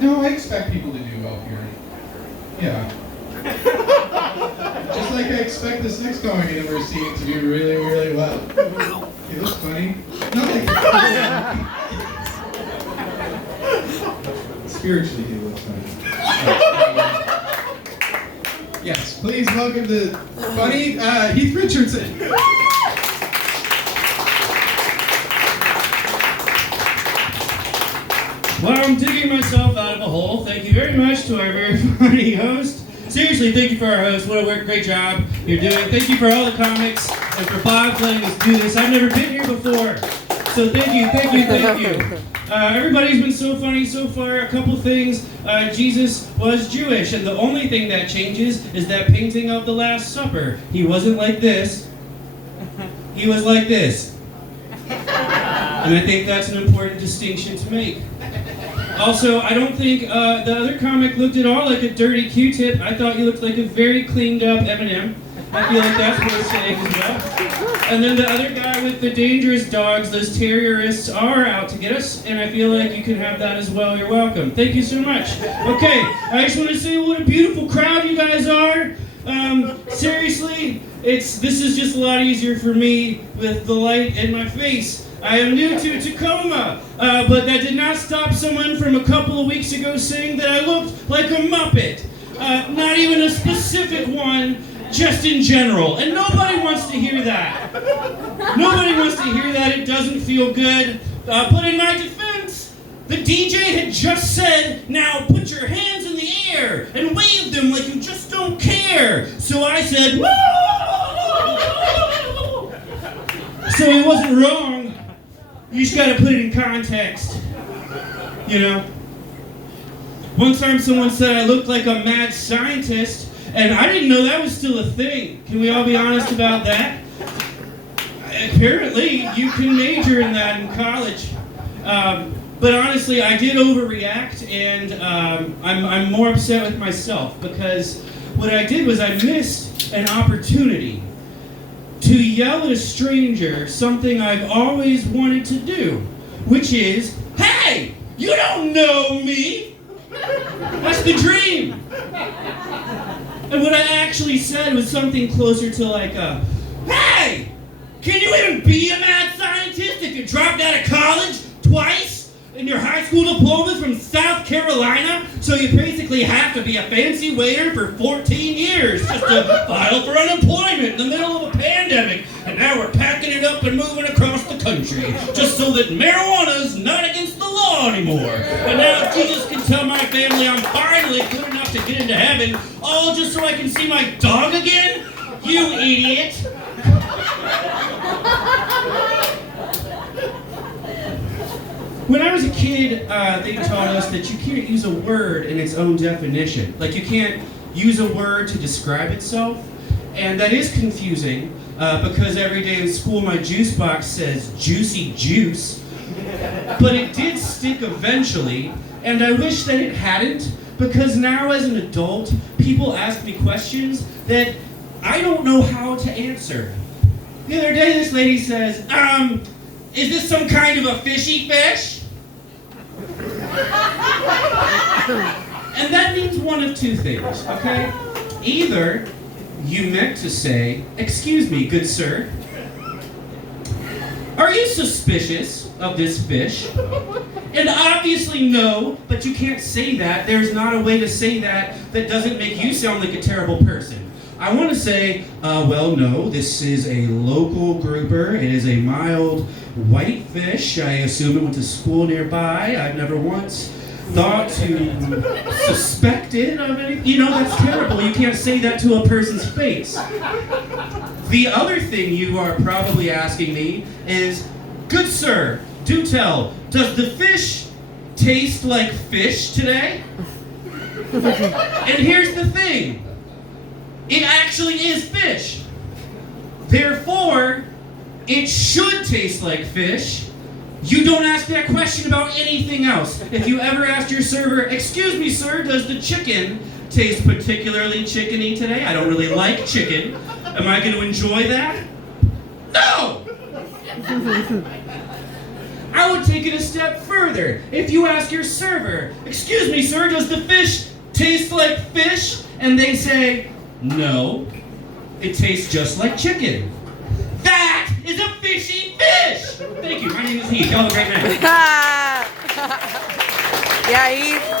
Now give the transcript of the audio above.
No, I expect people to do well here. Yeah. Just like I expect this next comic I've ever seen to do really, really well. He looks funny. Not like spiritually he looks funny. Yes, please welcome the funny Heath Richardson. Well, I'm digging myself out of a hole. Thank you very much to our very funny host. Seriously, thank you for our host. What a great job you're doing. Thank you for all the comics and for Bob letting us do this. I've never been here before. So thank you. Everybody's been so funny so far. A couple things. Jesus was Jewish, and the only thing that changes is that painting of the Last Supper. He wasn't like this. He was like this. And I think that's an important distinction to make. Also, I don't think the other comic looked at all like a dirty Q-tip. I thought you looked like a very cleaned up M&M. I feel like that's worth saying as well. And then the other guy with the dangerous dogs, those terrorists are out to get us, and I feel like you can have that as well. You're welcome. Thank you so much. Okay, I just want to say what a beautiful crowd you guys are. Seriously, this is just a lot easier for me with the light in my face. I am new to Tacoma, but that did not stop someone from a couple of weeks ago saying that I looked like a Muppet. Not even a specific one, just in general. And nobody wants to hear that. Nobody wants to hear that. It doesn't feel good. But in my defense, the DJ had just said, now put your hands in the air and wave them like you just don't care. So I said, woo! So he wasn't wrong. You just gotta put it in context, you know? One time someone said I looked like a mad scientist, and I didn't know that was still a thing. Can we all be honest about that? Apparently, you can major in that in college. But honestly, I did overreact, and I'm more upset with myself, because what I did was I missed an opportunity to yell at a stranger something I've always wanted to do, which is, hey, you don't know me. That's the dream. And what I actually said was something closer to like hey, can you even be a mad scientist if you dropped out of college twice? And your high school diploma's from South Carolina, so you basically have to be a fancy waiter for 14 years just to file for unemployment in the middle of a pandemic. And now we're packing it up and moving across the country just so that marijuana's not against the law anymore. And now Jesus can tell my family I'm finally good enough to get into heaven, all just so I can see my dog again? You idiot! When I was a kid, they taught us that you can't use a word in its own definition. Like, you can't use a word to describe itself. And that is confusing, because every day in school my juice box says juicy juice. But it did stick eventually, and I wish that it hadn't, because now as an adult, people ask me questions that I don't know how to answer. The other day this lady says, is this some kind of a fishy fish? And that means one of two things, okay? Either you meant to say, excuse me, good sir, are you suspicious of this fish? And obviously no, but you can't say that. There's not a way to say that that doesn't make you sound like a terrible person. I want to say, well, no, this is a local grouper. It is a mild white fish. I assume it went to school nearby. I've never once thought to suspect it of anything. You know, that's terrible. You can't say that to a person's face. The other thing you are probably asking me is, good sir, do tell, does the fish taste like fish today? And here's the thing. It actually is fish. Therefore, it should taste like fish. You don't ask that question about anything else. If you ever asked your server, excuse me, sir, does the chicken taste particularly chickeny today? I don't really like chicken. Am I going to enjoy that? No! I would take it a step further. If you ask your server, "Excuse me, sir, does the fish taste like fish?" And they say, "No, it tastes just like chicken." That is a fishy fish! Thank you, my name is Heath. Y'all have a great night. Yeah, Eve.